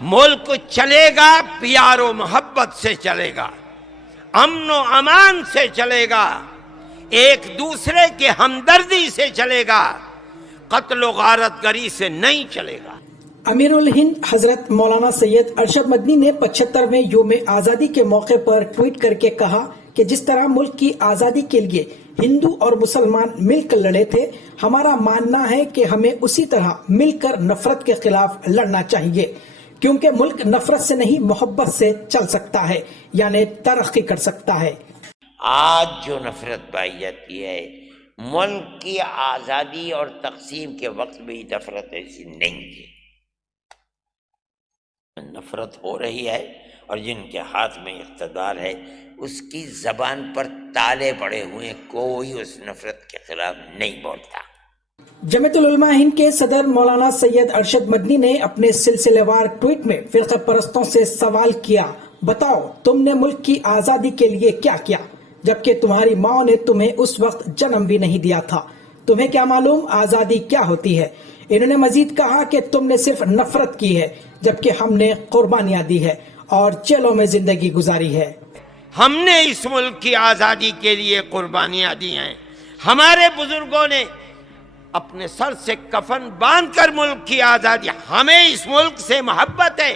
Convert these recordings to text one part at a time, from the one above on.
ملک چلے گا پیار و محبت سے چلے گا، امن و امان سے چلے گا، ایک دوسرے کے ہمدردی سے چلے گا، قتل و غارت گری سے نہیں چلے گا۔ امیر الہند حضرت مولانا سید ارشد مدنی نے 75ویں یوم آزادی کے موقع پر ٹویٹ کر کے کہا کہ جس طرح ملک کی آزادی کے لیے ہندو اور مسلمان مل کر لڑے تھے، ہمارا ماننا ہے کہ ہمیں اسی طرح مل کر نفرت کے خلاف لڑنا چاہیے، کیونکہ ملک نفرت سے نہیں محبت سے چل سکتا ہے، یعنی ترقی کر سکتا ہے۔ آج جو نفرت پائی جاتی ہے، ملک کی آزادی اور تقسیم کے وقت بھی نفرت ایسی نہیں تھی۔ نفرت ہو رہی ہے، اور جن کے ہاتھ میں اقتدار ہے اس کی زبان پر تالے پڑے ہوئے، کوئی اس نفرت کے خلاف نہیں بولتا۔ جمعیت العلماء ہند کے صدر مولانا سید ارشد مدنی نے اپنے سلسلے وار ٹویٹ میں فرقہ پرستوں سے سوال کیا، بتاؤ تم نے ملک کی آزادی کے لیے کیا کیا، جبکہ تمہاری ماں نے تمہیں اس وقت جنم بھی نہیں دیا تھا، تمہیں کیا معلوم آزادی کیا ہوتی ہے۔ انہوں نے مزید کہا کہ تم نے صرف نفرت کی ہے، جبکہ ہم نے قربانیاں دی ہے اور جیلوں میں زندگی گزاری ہے۔ ہم نے اس ملک کی آزادی کے لیے قربانیاں دی ہیں، ہمارے بزرگوں نے اپنے سر سے کفن باندھ کر ملک کی آزادی، ہمیں اس ملک سے محبت ہے۔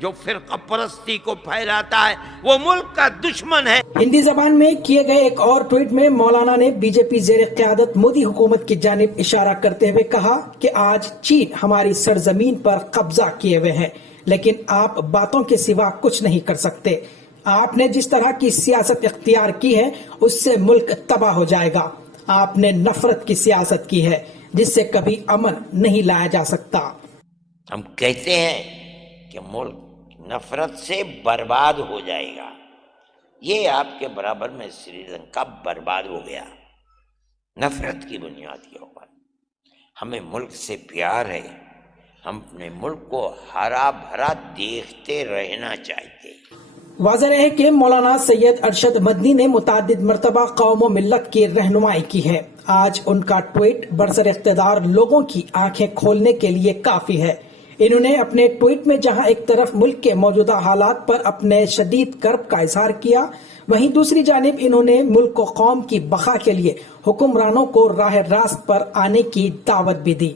جو فرقہ پرستی کو پھیلاتا ہے وہ ملک کا دشمن ہے۔ ہندی زبان میں کیے گئے ایک اور ٹویٹ میں مولانا نے بی جے پی زیر قیادت مودی حکومت کی جانب اشارہ کرتے ہوئے کہا کہ آج چین ہماری سرزمین پر قبضہ کیے ہوئے ہے، لیکن آپ باتوں کے سوا کچھ نہیں کر سکتے۔ آپ نے جس طرح کی سیاست اختیار کی ہے اس سے ملک تباہ ہو جائے گا۔ آپ نے نفرت کی سیاست کی ہے جس سے کبھی امن نہیں لایا جا سکتا۔ ہم کہتے ہیں کہ ملک نفرت سے برباد ہو جائے گا، یہ آپ کے برابر میں سری لنکا برباد ہو گیا نفرت کی بنیاد کے اوپر۔ ہمیں ملک سے پیار ہے، ہم اپنے ملک کو ہرا بھرا دیکھتے رہنا چاہتے ہیں۔ واضح ہے کہ مولانا سید ارشد مدنی نے متعدد مرتبہ قوم و ملت کی رہنمائی کی ہے۔ آج ان کا ٹویٹ برسر اقتدار لوگوں کی آنکھیں کھولنے کے لیے کافی ہے۔ انہوں نے اپنے ٹویٹ میں جہاں ایک طرف ملک کے موجودہ حالات پر اپنے شدید کرب کا اظہار کیا، وہیں دوسری جانب انہوں نے ملک و قوم کی بقا کے لیے حکمرانوں کو راہ راست پر آنے کی دعوت بھی دی۔